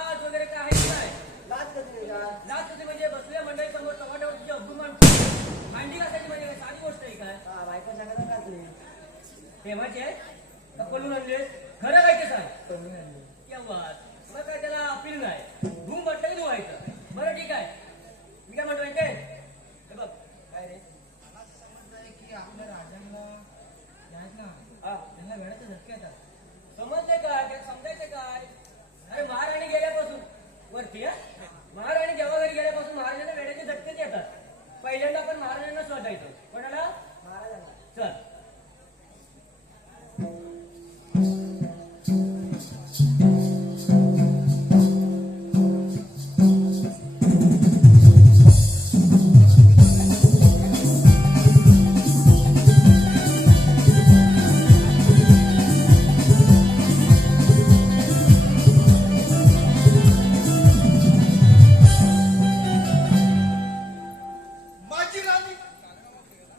लाज वगैरे काय आहे काय? लाज कधी का? लाज कधी म्हणजे बसल्या मंडळी समोर टमाट्यावर तुझी अभिमान भांडी घासायची म्हणजे काय साधी गोष्ट आहे काय? हा बायको सगळं काढले. तेव्हाचे आहे का पळून आणले? खरं काय ते सांग. करून आणले. क्या बात. मग काय त्याला अपील नाही. धूम म्हटलं की धुवायचं. बरं ठीक आहे. मी काय म्हणतोय ते? हे बघ काय रे? मला समजलंय की आपल्या राजांना आहेत ना हा त्यांना वेळाचे धक्के येतात. समजले काय? काय समजायचं काय? अरे महाराणी गेल्यापासून वरती हा महाराणी जेव्हा घरी गेल्यापासून महाराजांना वेळेचे धक्केच येतात. पहिल्यांदा आपण महाराजांना शोधायचो. कोणाला? महाराजांना. चल.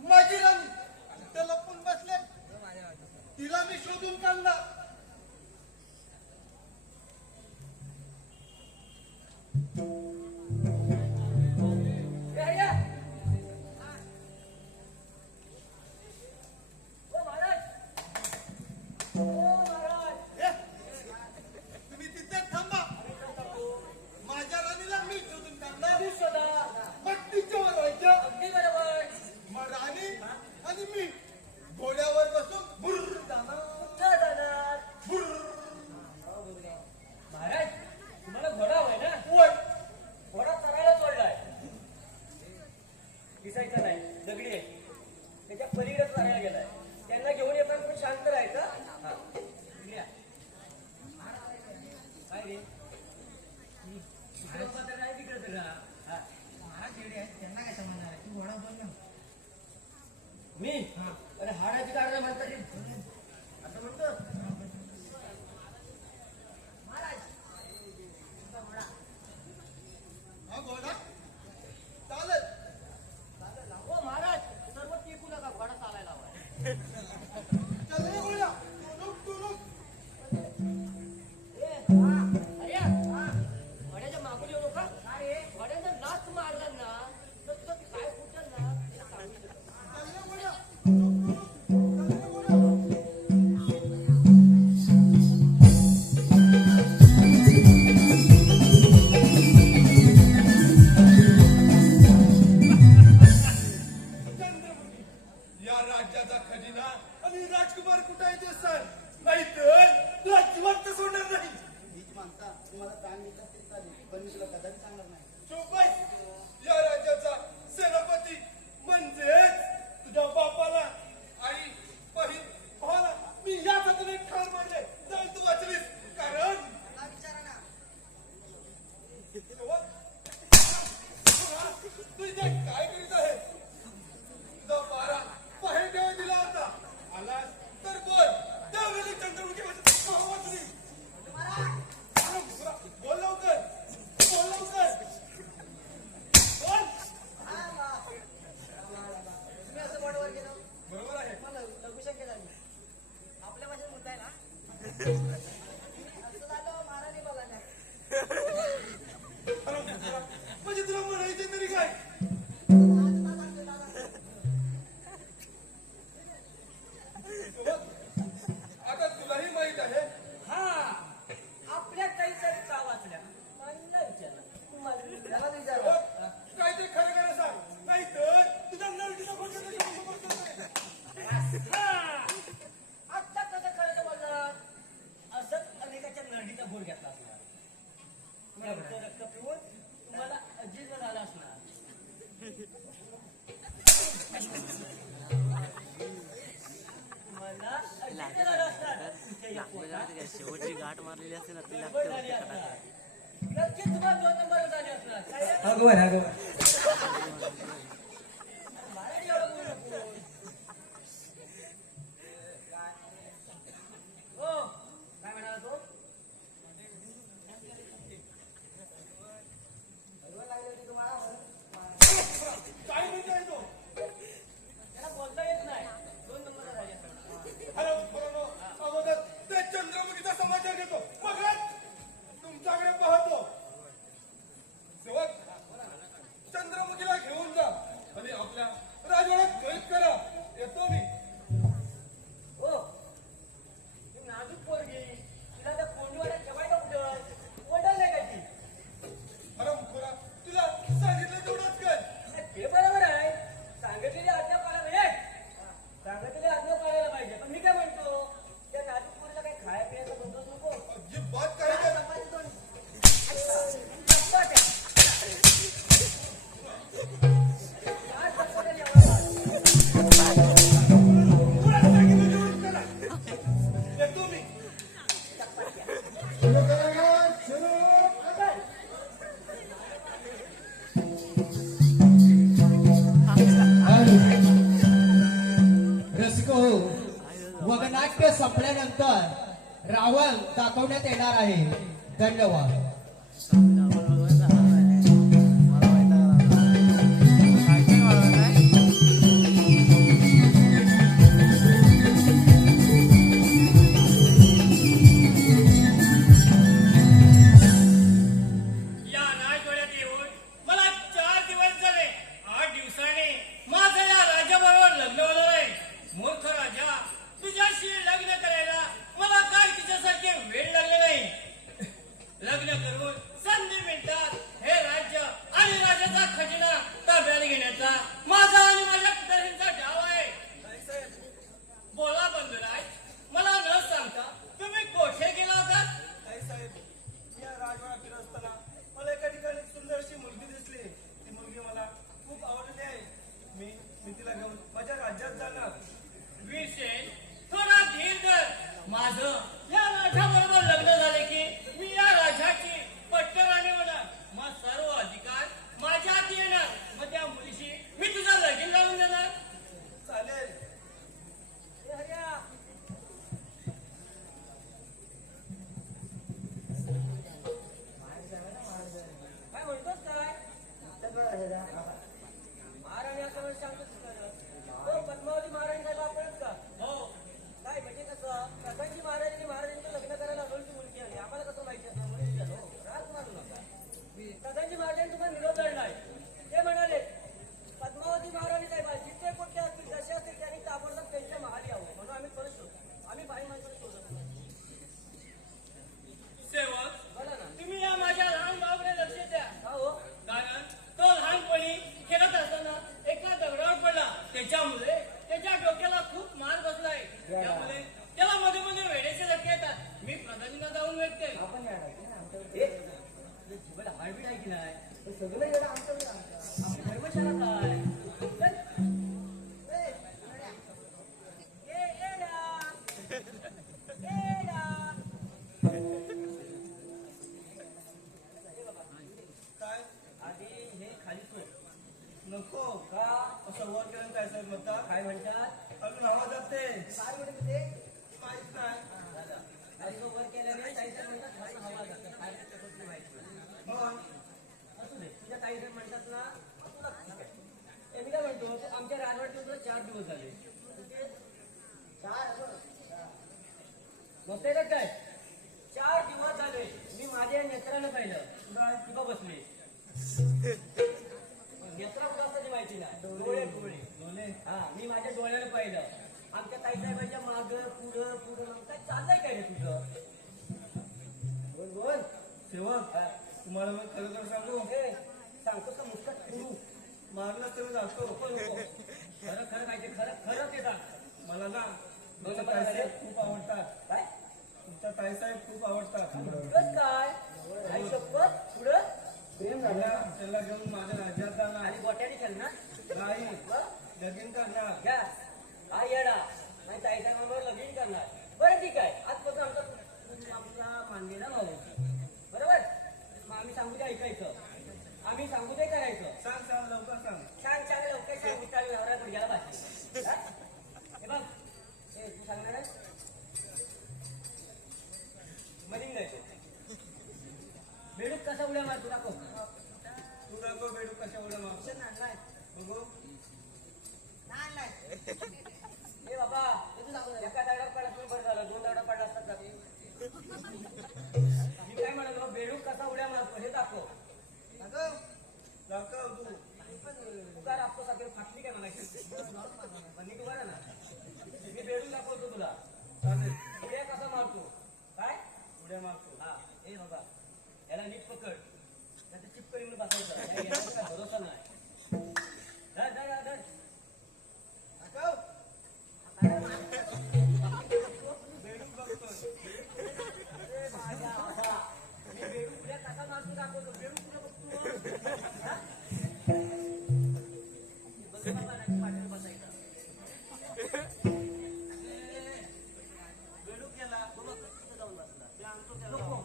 माझी राणी त्या लपून बसले. तिला मी शोधून काढला. या, या. ओ महाराज. ओ महाराज. ए, तुम्ही तिथे थांबा. माझ्या राणीला मी शोधून काढला. तू शोधा. मग तिच्यावर व्हायचं. अगदी बरोबर. मग राणी आणि मी घोड्यावर बसून भुर्र जाणार. कुठं जाणार? भुर्र. महाराज तुम्हाला घोडा हवाय ना? वळ. घोडा चरायला सोडलाय. दिसायचा नाही दगडी आहे. त्याच्या पलीकडे चरायला गेलाय. त्यांना घेऊन येताना पण शांत राहायचं. हा. इकडे या. काय रे? इकडे उभा तर नाही तिकडे तर राहा. हा. महाराज येडे आहेत त्यांना काय समजणार आहे? तू घोडा बोल ना. मी अरे हाडाची कारण म्हणतात असं म्हणतो. हा घोडा चालेल. हो महाराज सर्व टिकू नका घोडा चालायला हवाय. चल रे घोड्या. टुनुक टुनुक. अरे घोड्याच्या मागून येऊ नका. अरे घोड्यानं लाथ मारला ना तर तुझं काय फुटल ना ते सांगितलं. चल रे घोड्या. टुनुक टुनुक. चल रे घोड्या. चंद्रमुखी या राज्याचा खजिना आणि राजकुमार कुठे आहे ते सांग. नाही तर राज्यवंत सोडणार नाही. हीच माणसा तुम्हाला प्राण देतात ते चालेल पण मी तुला कदाचित सांगणार नाही. चुप बस. या राज्याचा सेनापती म्हणजेच तुझ्या बापाला आई बहीण भावाला मी या हाताने ठार मारले. चल तू वाचलीस. कारण तू इथे काय करीत आहे? तुझा पारा पाहिजे दिला होता. आलास तर बोल. त्यावेळी चंद्रमुखी वाचली. बोल लवकर. बोल लवकर. बोल. तुम्ही असं बरोबर केलं. बरोबर आहे. मला लघु शंका झाली. आपल्या भाषेत मुद्दा आहे ना. असं झालं महाराणी बघा ना. म्हणजे तुला म्हणायचे तरी काय? आता तुलाही माहित आहे. हा आपल्या काहीतरी का वाचल्या मला विचारलं. तुम्हाला त्याला विचारा. काय ते खरं खरं सांग. नाही तर तुझा नळकीचा खोट आता कसं खरं बोलणार? असंच अनेकाच्या नरडीचा भोर घेतला असणार. रक्त रक्त पिऊन तुम्हाला अजीर्ण झाला असणार. मला अजीर्ण झालं असणार. तुमच्या या पोटात शेवटची गाठ मारलेली असते ना ती गडबड झाली असणार. नक्कीच तुम्हाला 2 नंबर झाले असणार. काय रे? भगवान भगवान. मराठी एवढं बोलू नको. हो काय म्हणाला तो? काय म्हणतोय तो? त्याला बोलता येत नाही. 2 नंबर झाले असणार. अरे बरोबर. अगोदर ते चंद्रमुखीचा समाचार घेतो. मग तुमच्याकडे पाहतो. नाट्य संपल्यानंतर रावण दाखवण्यात येणार आहे. धन्यवाद. या राजवाड्यात येऊन मला 4 दिवस झाले. 8 दिवसांनी माझं या राजाबरोबर लग्न होणार. मूर्ख राजा, तुझ्याशी लग्न करायला मला काय तिच्यासारखे वेळ लागले नाही. लग्न करून संधी मिळतात हे राज्य आणि राजाचा खजिना ताब्यात घेण्याचा माझा आणि माझ्या पितरांचा डाव आहे. बोला बंधुराज, मला न सांगता तुम्ही कोठे गेला होता? साहेब, या राजवाडा फिरत असताना मला एका ठिकाणी एक सुंदरशी मुलगी दिसली. ती मुलगी मला खूप आवडली आहे. मी तिला घेऊन माझ्या राज्यात जाणार. विशेष थोडा धीर धर. माझं या राजाबरोबर लग्न झाले की मी या राजाची पट्टराणी होणार. मग सर्व अधिकार माझ्या हाती येणार. मग त्या मुलीशी मी तुझा लगीन लावून देणार. चालेल. ए हऱ्या, काय म्हणतोस काय? महाराणी असं म्हणून सांगतोस का? हो, पद्मावती महाराणी साहेब आपणच का? हो, काय म्हणजे कसं प्रसंगी महाराजांनी महाराजांचं लग्न करायला अनोळखी मुलगी आली. आम्हाला कसं माहिती असं मुलगी झालो राग मारू नका. प्रसंगी महाराजांनी तुम्हाला निरोप धरलाय. ते म्हणाले पद्मावती महाराणी साहेब जिथे कुठे असतील जसे असतील त्यांनी ताबडतोब त्यांच्या महाली यावं म्हणून आम्ही परत शोधतो. आम्ही बाई माणसाला शोधत नाही. सेवक, बोला ना. तुम्ही या माझ्या लहान भावाकडे लक्ष द्या. का हो? कारण तो लहानपणी खेळत असताना एका दगडावर पडला. त्याच्यामुळे त्याच्या डोक्याला खूप मार बसलाय. त्यामुळे त्याला मध्ये मध्ये वेडेचे धक्के येतात. मी प्रधानीला जाऊन भेटते. आपण या टाकी ना आमच्याकडे जीवाला हार्टबीट आहे की नाही हे सगळं येणं आमच्याकडे आपली धर्मशाळा काय चल. ए डा. ए डा. काय? आधी हे खाली सोड. नको. का? असं वर केलं काय साहेब म्हणतात? काय म्हणतात? अजून हवा जाते. काय म्हणते ते? माहित नाही. खाली तो वर केल्याने ताईसाहेब म्हणतात खाली हवा जाते. काय ते कसं माहिती नाही. मग असू दे. तुझ्या ताईसाहेब म्हणतात ना तुला ठीक आहे. ए, मी काय म्हणतो तू आमच्या राजवाड्यात तुला 4 दिवस झाले. किती? 4 बसते का काय? 4 दिवस झाले मी माझ्या नेत्रानं पाहिलं. तुला बसले नेत्रा कुठं असतं ते माहिती नाही. डोळे डोळे हा मी माझ्या डोळ्यानं पाहिलं. आमच्या ताईसाहेबांच्या मागं पुढं पुढं काय चाललंय काय रे तुझं? बोल बोल. सेवक, हा. तुम्हाला मी खरं खरं सांगू. ए, सांगतो का मुस्कट पुरू? मारलं तर मी जातो. खरं खरं काय ते खरं खरं ते सांग. मला ना तुमच्या ताईसाहेब खूप आवडतात. काय तुमच्या ताईसाहेब खूप आवडतात. बस काय आई शपथ पुढं प्रेम झालं त्याला घेऊन माझ्या राज्यात जाणार. आणि गोट्याने खेळणार नाही, बरं? लगीन करणार. घ्या हा येडा आणि ताईसाहेबांवर लगीन करणार. बरं ठीक आहे आजपासून आमचा मानलेला भाऊ बरोबर. मग आम्ही सांगू ते ऐकायचं. आम्ही सांगू ते करायचं. सांग सांग लवकर सांग. छान छान लवकर सांग. उठावी नवरा गुडघ्याला भाषे. हे बघ हे तू सांगणार आहे मलिंग आहे तो. बेडूक कसा उड्या मारतो दाखव. तू दाखव बेडू कशा उड्या मारतो. बघू. ए बाबा तू दाखव. एका दगडावर पडला तुम्ही बरं झालं. 2 दगडा पडला असतात का? मी काय म्हणालो बेडूक कसा उड्या मारतो हे दाखव. दाखव तू. तू काय राबतो साखर फाटली काय म्हणायची नीट बरं ना. मी बेडूक दाखवतो तुला. चालेल. उड्या कसा मारतो काय उड्या मारतो. हा ए बाबा याला नीट पकड. त्याचं चिपकरी म्हणून बसायचं. याचा काय भरोसा नाही. धर धर धर. बेडूक बघतोय. अरे माझ्या बाबा मी बेडूक उड्या कसा मारतो दाखवतो. बेडूक उड्या बघतो. हा? बघ बाबा नाही पाठीवर बसायचं. बेडूक गेला. तो बघ तिथं जाऊन बसला. नको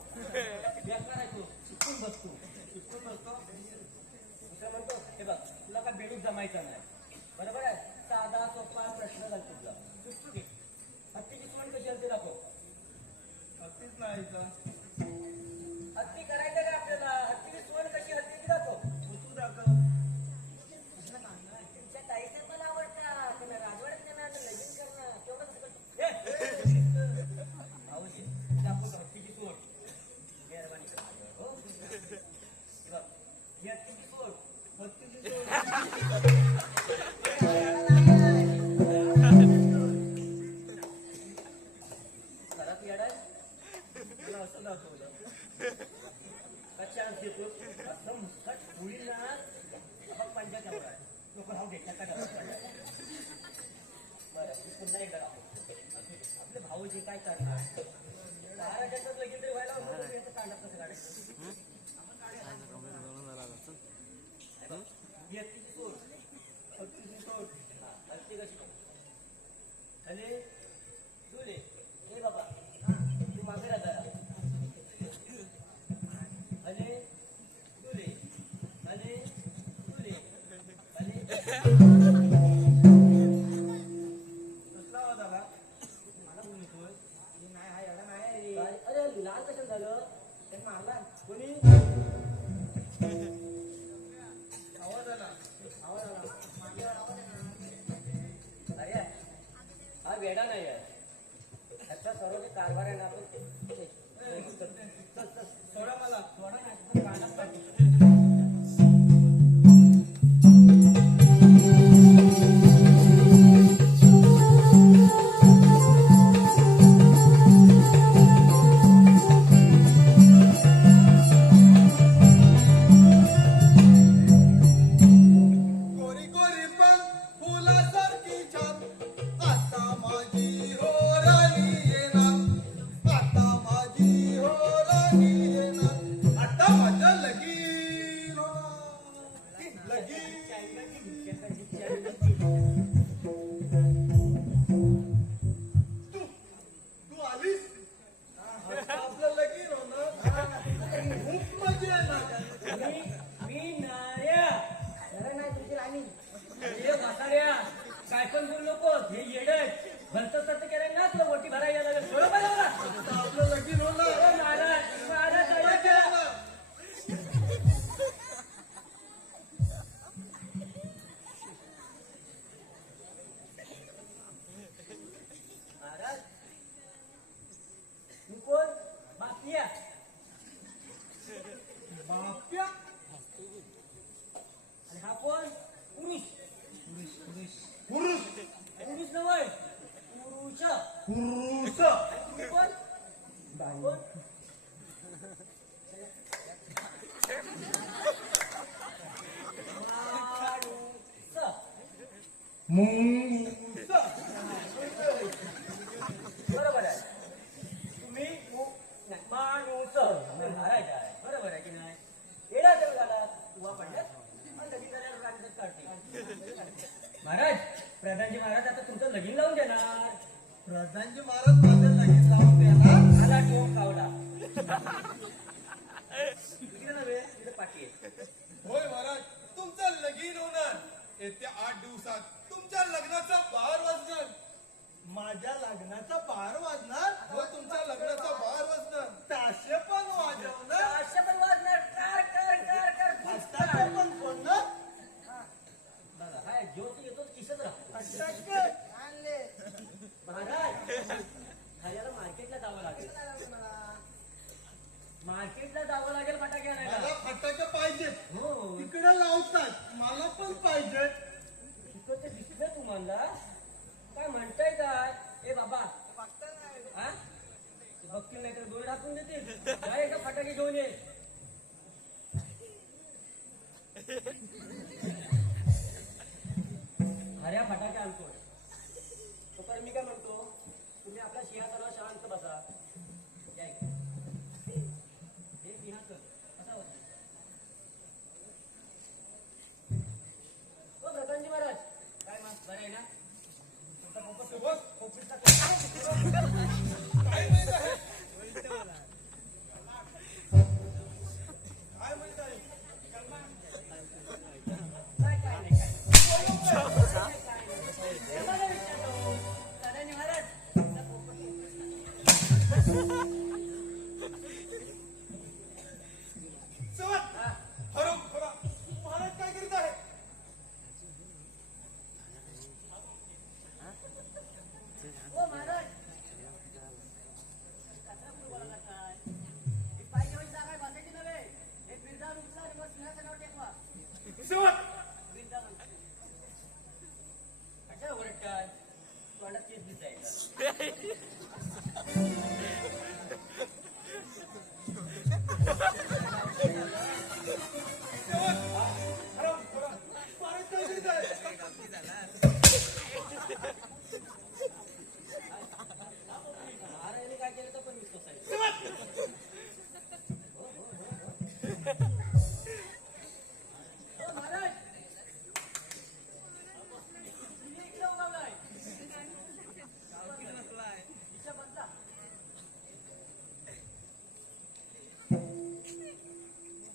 बेकार आहे तो. चिपकून बसतो. चिपकून बसतो. दुसरं म्हणतो हे बघ तुला काय बेडूक जमायचा नाही. बरोबर आहे. साधा सोपा प्रश्न घालतो तुला. सुटू घे. हत्तीची सोंड कशी असते दाखव. अगदीच नाही का हत्ती करायचं का आपल्याला? हत्तीची सोंड कशी असते ती दाखव. तू दाखव तुमच्या ताईचे पण आवडतात. त्यांना राजवाड्यात नेणार, लगीन करणं तेवढं कसं करतो? भाऊजी, दाखव का हत्तीची सोंड? मेहरबानी करा. हो? हे बघ, ही हत्तीची सोंड. घरात येडाय मला असं दाखवलं. अच्छा देतो असं मुस्कट होईल ना. बघ पंचायत एवढा आहे. लोक राहू दे त्याचा घरात पडला. बरं मी पुन्हा एकदा दाखवतो. आपले भाऊजी काय करणार? महाराजांचं लगीन तरी व्हायला म्हणून याचं कांडात कसं काढायचं? हे बघ, ही हत्तीची सोड. हत्तीची सोड. हा, हत्ती कशी? आणि तुले हे बाबा तू मागे राहता. आणि तुले आणि तुले आणि कसला आवाज आला? मला कोण येतोय? मी नाही हा एवढा नाही रे. अरे लाल कशाला झालं? त्याने मारला कोणी? आवाज आला आवाज आला. अरे हा वेडा नाही आहे. ह्याचा सर्व जे कारभार आहे ना आपण सोडा मला थोडा नाही कानात पाठी. गोरी गोरी पण फुलासारखी छान आता माझी हो राणी येणार. आता माझी हो राणी येणार. आता माझं लगीन होणार. लगीन तू आलीस आता आपलं लगीन होणार. खूप मजा येणार. मी नाऱ्या खरं नाही तुझी राणी. हे म्हाताऱ्या काय पण बोलू नको. हे येड भरत सत्य केलं ना तुला ओटी भरायला लागेल. थोडं पाहिजे मला. आता आपलं लगीन होणार. अरे महाराज महाराज काय केलं? महाराज तू कोण? बाकी आहे. बाप्या आणि हा कोण? पुरुष. पुरुष पुरुष नव्हे पुरुष. पुरुष तुम्ही कोण? कोण? मुंगूस बरोबर आहे. तुम्ही नाही, माणूस महाराज आहे. बरोबर आहे की नाही? येडा देव झाला उभा पडल्यात आणि लगीन झाल्यावर रांगेत काढते. महाराज प्रधानजी महाराज आता तुमचं लगीन लावून देणार. प्रधानजी महाराज माझं लगीन लावून देणार. आला टोक कावला. इकडे नव्हे तिकडे पाठी आहे. होय महाराज तुमचं लगीन होणार. येत्या 8 दिवसात तुमच्या लग्नाचा 12 वाजणार. माझ्या लग्नाचा 12 वाजणार. हो तुमच्या लग्नाचा 12 वाजणार. ताशे पण वाजवणार. अशा पण वाजणार. कर कर कर कर फटाके पण फोडणार. बघा हाय ज्योती येतो किसत राहतो. फटाके महाराज ह्याला मार्केटला जावं लागेल. मार्केटला जावं लागेल फटाके आणायला. मला फटाके पाहिजेत. हो तिकडे लावतात मला पण पाहिजेत. तिथं ते दिसलं तुम्हाला काय म्हणताय काय? ए बाबा हा ते बघतील नाही तर डोळे टाकून देतील. काय एकदा फटाके घेऊन ये. हऱ्या फटाके आणतोय. तोपर्यंत मी काय म्हणतो तुम्ही आपल्या सिंहासनावर शांत बसा. या इकडे. हे सिंहासन बसा वरती. ओ प्रधानजी महाराज काय मग बरं आहे ना? तुमचा पोपट काय माहित आहे? काय माहित आहे? काय काय नाही काय. प्रधानजी महाराज शेवट कशा ओरडताय तोंडात केस दिसायचा शेवट हराम खोरा मारत काय करीत आहे महाराजांनी काय केलं तर पण मी सोसायचं शेवट महाराज तुम्ही इकडे उभारलाय दिशा बदला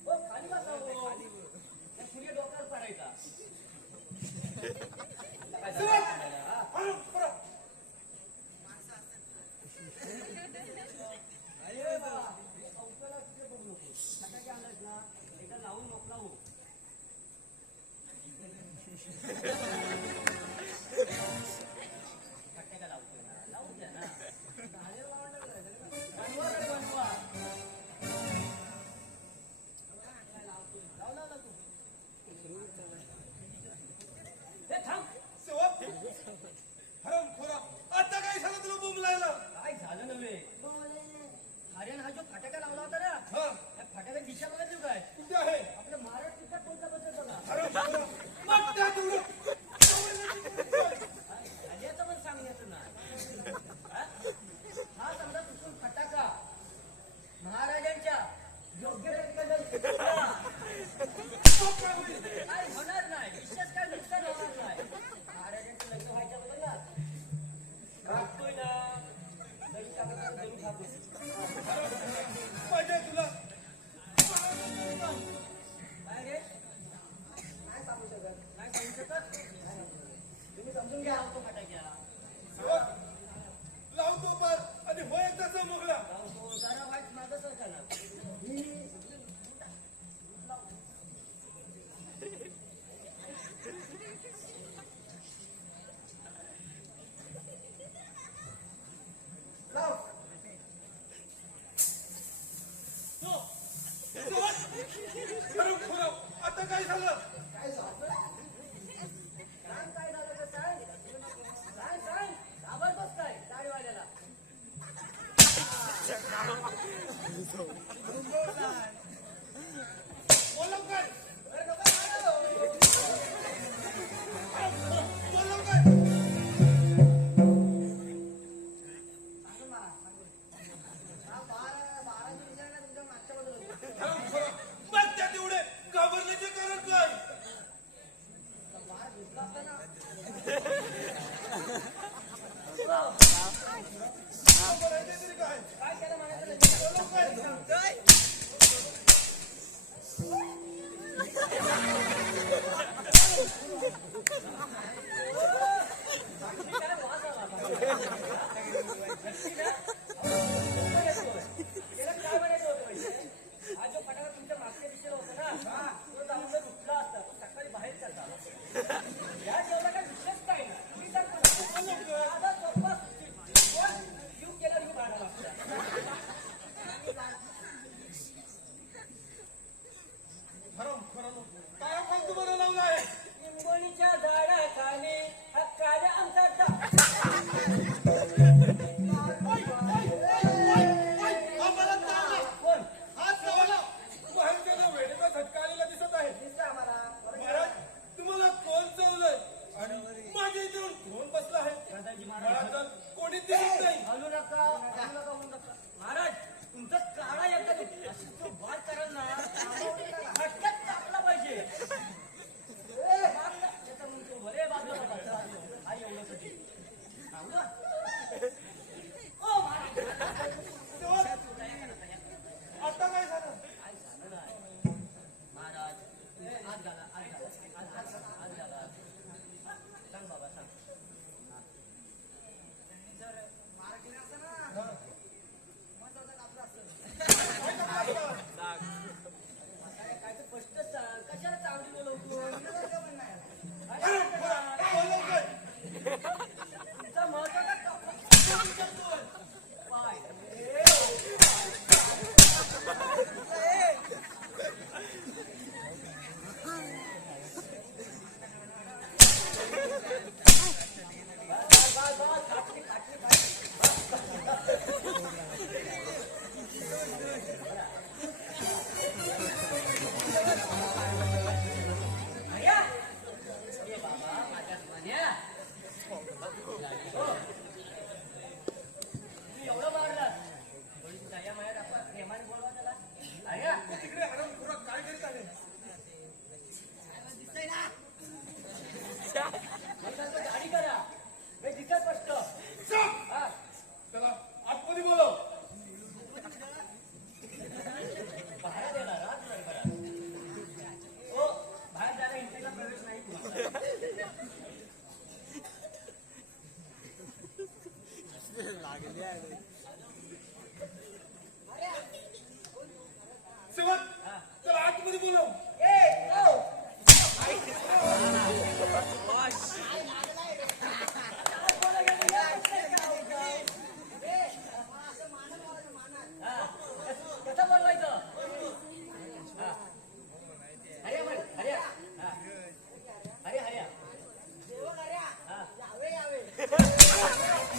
ओ खाली बसा हो त्या सूर्य डोक्यावर पडायचा काय झालं? हा? हराम खोरा अरे बाबा, हे औषधाला तिथे बघू नको. फटाके आणलेत ना, एकदा लावून मोकळा हो. फटाका लावतोय ना, लावून द्या ना. झालेलं लावायला करायचं ना. बनवा रे, बनवा. काय लावतोय? लाव, लाव, लाव तू. हे थांब. शेवट हराम खोरा आता काय झालं तुला बोंबलायला काय झालं नव्हे आर्यन हा जो फटाका लावला होता ना हा त्या फटाक्याची दिशा बघितली काय कुठे आहे आपलं महाराज तिथं कोणता बसत बघा हराम खोरा मग त्या तेवढं आल्याचं पण सांगण्याचं ना हा? हा समजा चुकून फटाका महाराजांच्या योग्य त्या ठिकाणी फुटला. काय होणार नाही विशेष काय नुकसान होणार नाही महाराजांचं लग्न व्हायच्या बरोबर ना राखतोय ना दही टाकत दही खातो पाहिजे तुला काय रे नाही सांगू शकत नाही सांगू शकत तुम्ही समजून घ्या तो फटाक्या शेवट लावतो पण आणि होय एकदाचा मोगला तो जरा वाईट मागं सरका ना लाव शेवट हराम खोरा आता काय झालं सांग काय झालं तर सांग सांग सांग घाबरतोस काय दाढीवाल्याला बोलव काय अरे नका मारू. बोलव काय हराम खोरा मग त्या तेवढे घाबरण्याचे कारण काय घाबरायचे तरी काय काय केलं म्हणायचं बोलव काय काय वास आला नक्की ना? त्याला काय म्हणायचं होतं माहितीये? हा जो फटाका तुमच्या मागच्या दिशेला होता ना तो जाऊन जर उठला असता तो सकाळी बाहेर करता आला. या जेवढा काय विशेष काय ना मी तर म्हणतो, आता सोपा यू केला यू भाडा लागता हराम खोरानो काय फालतू मला लावला आहे लिंबोणीच्या झाडाखाली हा काळ्या आमचा